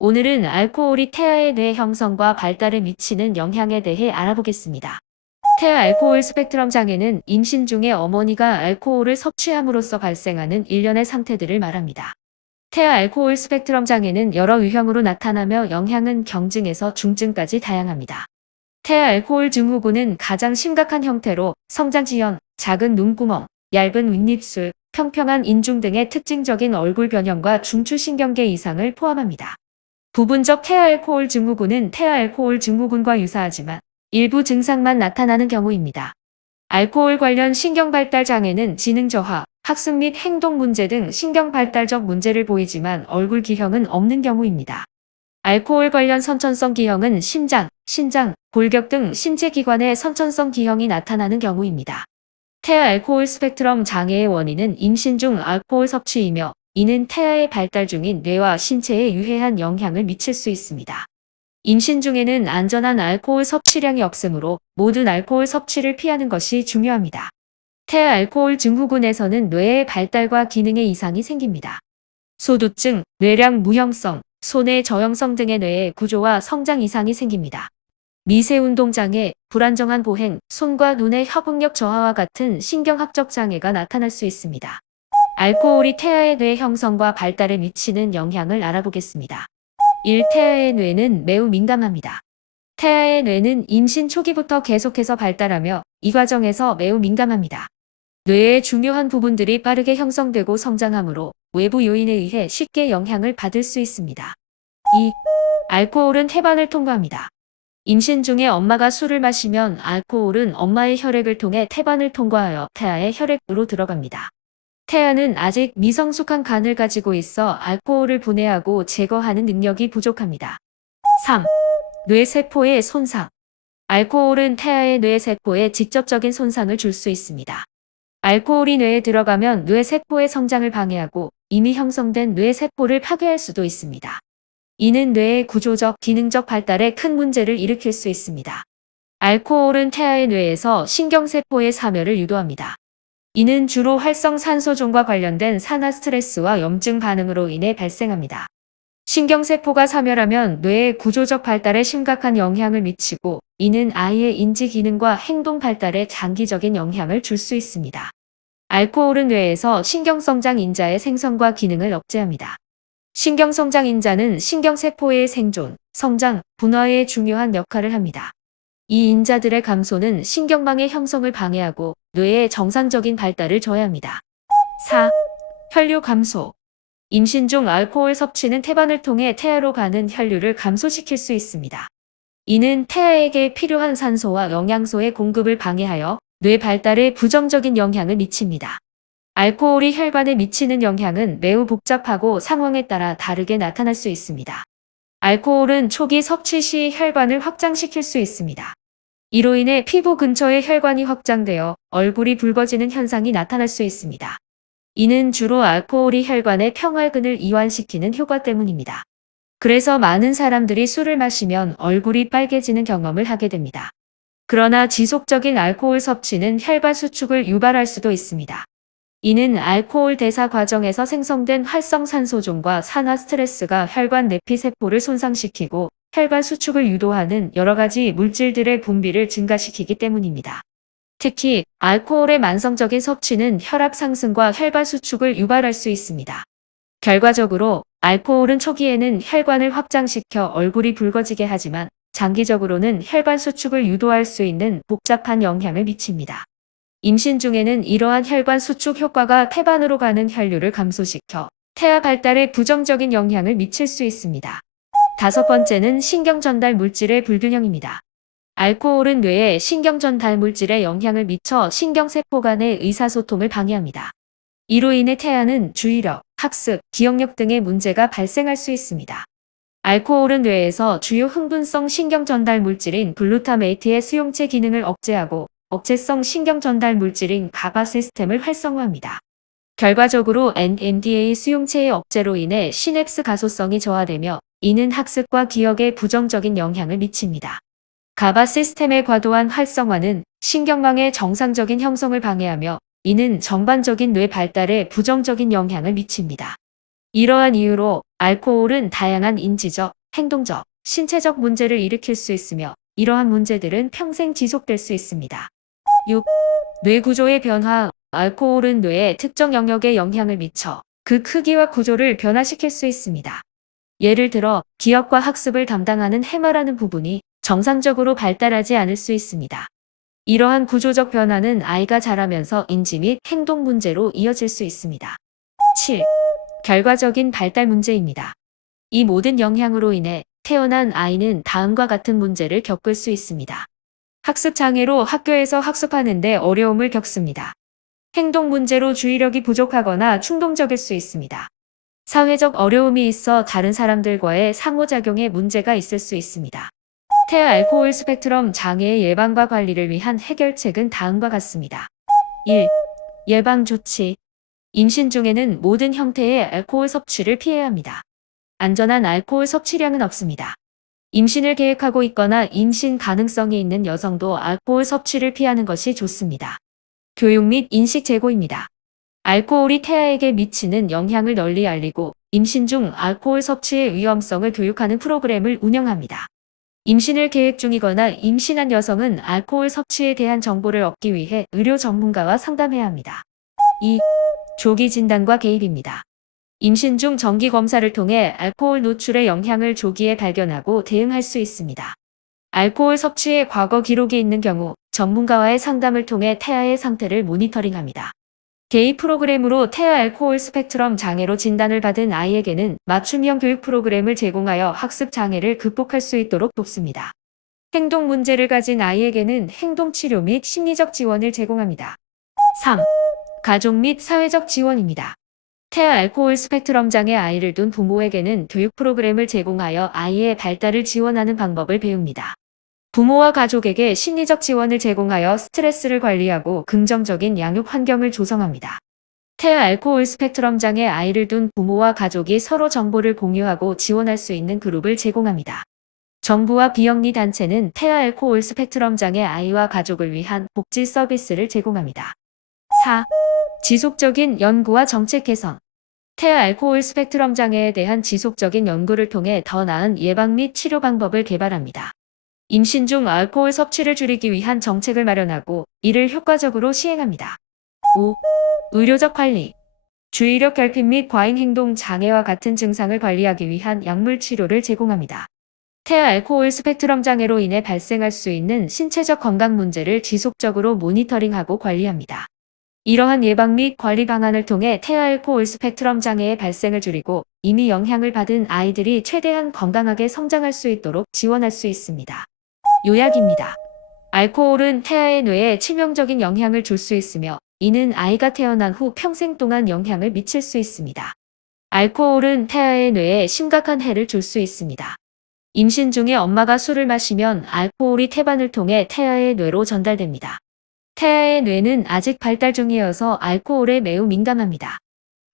오늘은 알코올이 태아의 뇌 형성과 발달에 미치는 영향에 대해 알아보겠습니다. 태아 알코올 스펙트럼 장애는 임신 중에 어머니가 알코올을 섭취함으로써 발생하는 일련의 상태들을 말합니다. 태아 알코올 스펙트럼 장애는 여러 유형으로 나타나며 영향은 경증에서 중증까지 다양합니다. 태아 알코올 증후군은 가장 심각한 형태로 성장 지연, 작은 눈구멍, 얇은 윗입술, 평평한 인중 등의 특징적인 얼굴 변형과 중추신경계 이상을 포함합니다. 부분적 태아알코올 증후군은 태아알코올 증후군과 유사하지만 일부 증상만 나타나는 경우입니다. 알코올 관련 신경발달 장애는 지능 저하, 학습 및 행동 문제 등 신경발달적 문제를 보이지만 얼굴 기형은 없는 경우입니다. 알코올 관련 선천성 기형은 심장, 신장, 골격 등 신체 기관의 선천성 기형이 나타나는 경우입니다. 태아 알코올 스펙트럼 장애의 원인은 임신 중 알코올 섭취이며 이는 태아의 발달 중인 뇌와 신체에 유해한 영향을 미칠 수 있습니다. 임신 중에는 안전한 알코올 섭취량이 없으므로 모든 알코올 섭취를 피하는 것이 중요합니다. 태아 알코올 증후군에서는 뇌의 발달과 기능에 이상이 생깁니다. 소두증, 뇌량 무형성, 손의 저형성 등의 뇌의 구조와 성장 이상이 생깁니다. 미세운동장애, 불안정한 보행, 손과 눈의 협응력 저하와 같은 신경학적 장애가 나타날 수 있습니다. 알코올이 태아의 뇌 형성과 발달에 미치는 영향을 알아보겠습니다. 1. 태아의 뇌는 매우 민감합니다. 태아의 뇌는 임신 초기부터 계속해서 발달하며 이 과정에서 매우 민감합니다. 뇌의 중요한 부분들이 빠르게 형성되고 성장하므로 외부 요인에 의해 쉽게 영향을 받을 수 있습니다. 2. 알코올은 태반을 통과합니다. 임신 중에 엄마가 술을 마시면 알코올은 엄마의 혈액을 통해 태반을 통과하여 태아의 혈액으로 들어갑니다. 태아는 아직 미성숙한 간을 가지고 있어 알코올을 분해하고 제거하는 능력이 부족합니다. 3. 뇌세포의 손상. 알코올은 태아의 뇌세포에 직접적인 손상을 줄 수 있습니다. 알코올이 뇌에 들어가면 뇌세포의 성장을 방해하고 이미 형성된 뇌세포를 파괴할 수도 있습니다. 이는 뇌의 구조적, 기능적 발달에 큰 문제를 일으킬 수 있습니다. 알코올은 태아의 뇌에서 신경세포의 사멸을 유도합니다. 이는 주로 활성산소종과 관련된 산화 스트레스와 염증 반응으로 인해 발생합니다. 신경세포가 사멸하면 뇌의 구조적 발달에 심각한 영향을 미치고 이는 아이의 인지 기능과 행동 발달에 장기적인 영향을 줄 수 있습니다. 알코올은 뇌에서 신경성장 인자의 생성과 기능을 억제합니다. 신경성장 인자는 신경세포의 생존, 성장, 분화에 중요한 역할을 합니다. 이 인자들의 감소는 신경망의 형성을 방해하고 뇌의 정상적인 발달을 저해합니다. 4. 혈류 감소. 임신 중 알코올 섭취는 태반을 통해 태아로 가는 혈류를 감소시킬 수 있습니다. 이는 태아에게 필요한 산소와 영양소의 공급을 방해하여 뇌 발달에 부정적인 영향을 미칩니다. 알코올이 혈관에 미치는 영향은 매우 복잡하고 상황에 따라 다르게 나타날 수 있습니다. 알코올은 초기 섭취 시 혈관을 확장시킬 수 있습니다. 이로 인해 피부 근처의 혈관이 확장되어 얼굴이 붉어지는 현상이 나타날 수 있습니다. 이는 주로 알코올이 혈관의 평활근을 이완시키는 효과 때문입니다. 그래서 많은 사람들이 술을 마시면 얼굴이 빨개지는 경험을 하게 됩니다. 그러나 지속적인 알코올 섭취는 혈관 수축을 유발할 수도 있습니다. 이는 알코올 대사 과정에서 생성된 활성산소종과 산화 스트레스가 혈관 내피세포를 손상시키고 혈관 수축을 유도하는 여러 가지 물질들의 분비를 증가시키기 때문입니다. 특히 알코올의 만성적인 섭취는 혈압 상승과 혈관 수축을 유발할 수 있습니다. 결과적으로 알코올은 초기에는 혈관을 확장시켜 얼굴이 붉어지게 하지만 장기적으로는 혈관 수축을 유도할 수 있는 복잡한 영향을 미칩니다. 임신 중에는 이러한 혈관 수축 효과가 태반으로 가는 혈류를 감소시켜 태아 발달에 부정적인 영향을 미칠 수 있습니다. 5번째는 신경 전달 물질의 불균형입니다. 알코올은 뇌에 신경 전달 물질에 영향을 미쳐 신경세포 간의 의사소통을 방해합니다. 이로 인해 태아는 주의력, 학습, 기억력 등의 문제가 발생할 수 있습니다. 알코올은 뇌에서 주요 흥분성 신경 전달 물질인 글루타메이트의 수용체 기능을 억제하고 억제성 신경 전달 물질인 가바 시스템을 활성화합니다. 결과적으로 NMDA 수용체의 억제로 인해 시냅스 가소성이 저하되며 이는 학습과 기억에 부정적인 영향을 미칩니다. 가바 시스템의 과도한 활성화는 신경망의 정상적인 형성을 방해하며 이는 전반적인 뇌 발달에 부정적인 영향을 미칩니다. 이러한 이유로 알코올은 다양한 인지적, 행동적, 신체적 문제를 일으킬 수 있으며 이러한 문제들은 평생 지속될 수 있습니다. 6. 뇌 구조의 변화. 알코올은 뇌의 특정 영역에 영향을 미쳐 그 크기와 구조를 변화시킬 수 있습니다. 예를 들어 기억과 학습을 담당하는 해마라는 부분이 정상적으로 발달하지 않을 수 있습니다. 이러한 구조적 변화는 아이가 자라면서 인지 및 행동 문제로 이어질 수 있습니다. 7. 결과적인 발달 문제입니다. 이 모든 영향으로 인해 태어난 아이는 다음과 같은 문제를 겪을 수 있습니다. 학습 장애로 학교에서 학습하는데 어려움을 겪습니다. 행동 문제로 주의력이 부족하거나 충동적일 수 있습니다. 사회적 어려움이 있어 다른 사람들과의 상호작용에 문제가 있을 수 있습니다. 태아 알코올 스펙트럼 장애의 예방과 관리를 위한 해결책은 다음과 같습니다. 1. 예방 조치. 임신 중에는 모든 형태의 알코올 섭취를 피해야 합니다. 안전한 알코올 섭취량은 없습니다. 임신을 계획하고 있거나 임신 가능성이 있는 여성도 알코올 섭취를 피하는 것이 좋습니다. 교육 및 인식 제고입니다. 알코올이 태아에게 미치는 영향을 널리 알리고 임신 중 알코올 섭취의 위험성을 교육하는 프로그램을 운영합니다. 임신을 계획 중이거나 임신한 여성은 알코올 섭취에 대한 정보를 얻기 위해 의료 전문가와 상담해야 합니다. 2. 조기 진단과 개입입니다. 임신 중 정기 검사를 통해 알코올 노출의 영향을 조기에 발견하고 대응할 수 있습니다. 알코올 섭취에 과거 기록이 있는 경우 전문가와의 상담을 통해 태아의 상태를 모니터링합니다. 개입 프로그램으로 태아 알코올 스펙트럼 장애로 진단을 받은 아이에게는 맞춤형 교육 프로그램을 제공하여 학습 장애를 극복할 수 있도록 돕습니다. 행동 문제를 가진 아이에게는 행동 치료 및 심리적 지원을 제공합니다. 3. 가족 및 사회적 지원입니다. 태아 알코올 스펙트럼 장애 아이를 둔 부모에게는 교육 프로그램을 제공하여 아이의 발달을 지원하는 방법을 배웁니다. 부모와 가족에게 심리적 지원을 제공하여 스트레스를 관리하고 긍정적인 양육 환경을 조성합니다. 태아 알코올 스펙트럼 장애 아이를 둔 부모와 가족이 서로 정보를 공유하고 지원할 수 있는 그룹을 제공합니다. 정부와 비영리 단체는 태아 알코올 스펙트럼 장애 아이와 가족을 위한 복지 서비스를 제공합니다. 4. 지속적인 연구와 정책 개선. 태아 알코올 스펙트럼 장애에 대한 지속적인 연구를 통해 더 나은 예방 및 치료 방법을 개발합니다. 임신 중 알코올 섭취를 줄이기 위한 정책을 마련하고 이를 효과적으로 시행합니다. 5. 의료적 관리. 주의력 결핍 및 과잉 행동 장애와 같은 증상을 관리하기 위한 약물 치료를 제공합니다. 태아 알코올 스펙트럼 장애로 인해 발생할 수 있는 신체적 건강 문제를 지속적으로 모니터링하고 관리합니다. 이러한 예방 및 관리 방안을 통해 태아 알코올 스펙트럼 장애의 발생을 줄이고 이미 영향을 받은 아이들이 최대한 건강하게 성장할 수 있도록 지원할 수 있습니다. 요약입니다. 알코올은 태아의 뇌에 치명적인 영향을 줄 수 있으며 이는 아이가 태어난 후 평생 동안 영향을 미칠 수 있습니다. 알코올은 태아의 뇌에 심각한 해를 줄 수 있습니다. 임신 중에 엄마가 술을 마시면 알코올이 태반을 통해 태아의 뇌로 전달됩니다. 태아의 뇌는 아직 발달 중이어서 알코올에 매우 민감합니다.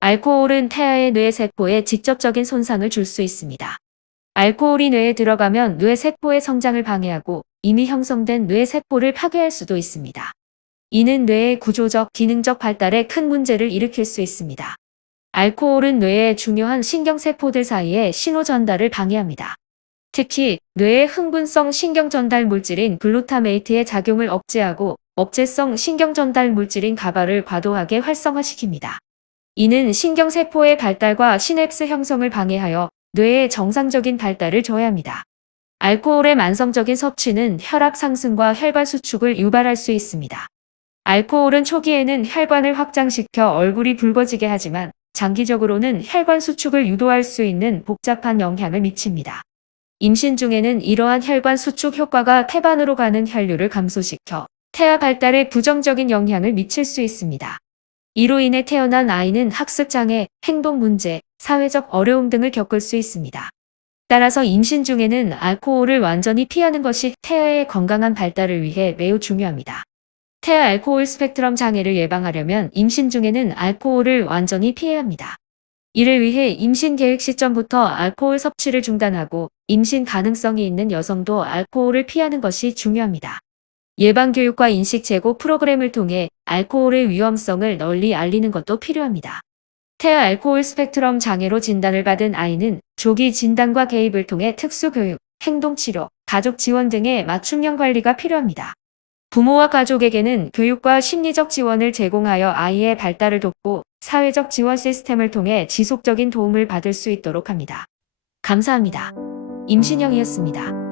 알코올은 태아의 뇌 세포에 직접적인 손상을 줄 수 있습니다. 알코올이 뇌에 들어가면 뇌 세포의 성장을 방해하고 이미 형성된 뇌 세포를 파괴할 수도 있습니다. 이는 뇌의 구조적, 기능적 발달에 큰 문제를 일으킬 수 있습니다. 알코올은 뇌의 중요한 신경세포들 사이에 신호 전달을 방해합니다. 특히 뇌의 흥분성 신경 전달 물질인 글루타메이트의 작용을 억제하고 억제성 신경 전달 물질인 가바를 과도하게 활성화시킵니다. 이는 신경세포의 발달과 시냅스 형성을 방해하여 뇌의 정상적인 발달을 저해합니다. 알코올의 만성적인 섭취는 혈압 상승과 혈관 수축을 유발할 수 있습니다. 알코올은 초기에는 혈관을 확장시켜 얼굴이 붉어지게 하지만 장기적으로는 혈관 수축을 유도할 수 있는 복잡한 영향을 미칩니다. 임신 중에는 이러한 혈관 수축 효과가 태반으로 가는 혈류를 감소시켜 태아 발달에 부정적인 영향을 미칠 수 있습니다. 이로 인해 태어난 아이는 학습 장애, 행동 문제, 사회적 어려움 등을 겪을 수 있습니다. 따라서 임신 중에는 알코올을 완전히 피하는 것이 태아의 건강한 발달을 위해 매우 중요합니다. 태아 알코올 스펙트럼 장애를 예방하려면 임신 중에는 알코올을 완전히 피해야 합니다. 이를 위해 임신 계획 시점부터 알코올 섭취를 중단하고 임신 가능성이 있는 여성도 알코올을 피하는 것이 중요합니다. 예방교육과 인식 제고 프로그램을 통해 알코올의 위험성을 널리 알리는 것도 필요합니다. 태아 알코올 스펙트럼 장애로 진단을 받은 아이는 조기 진단과 개입을 통해 특수교육, 행동치료, 가족 지원 등의 맞춤형 관리가 필요합니다. 부모와 가족에게는 교육과 심리적 지원을 제공하여 아이의 발달을 돕고 사회적 지원 시스템을 통해 지속적인 도움을 받을 수 있도록 합니다. 감사합니다. 임신영이었습니다.